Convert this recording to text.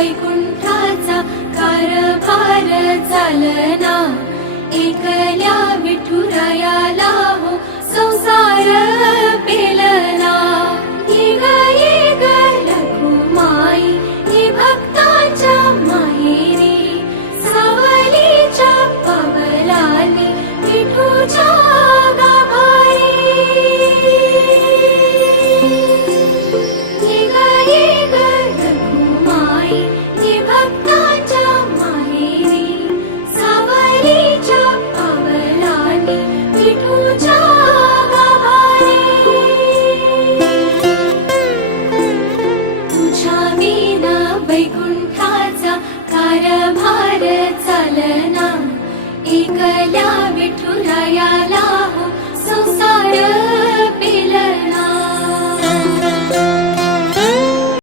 वैकुंठाचा कारभार चालना, एकल्या विठुरायाला हो संसार पेलना। ये ग रखुमाई ही भक्तांच्या माहेरी, सावलीच्या पावलांनी विठूच्या गाभारी। ये ग रखुमाई ही भक्तांच्या माहेरी, सावलीच्या पावलांनी विठूच्या गाभारी। तुझ्या विना वैकुंठाचा कारभार चालना, एकल्या विठुरायाला हो संसार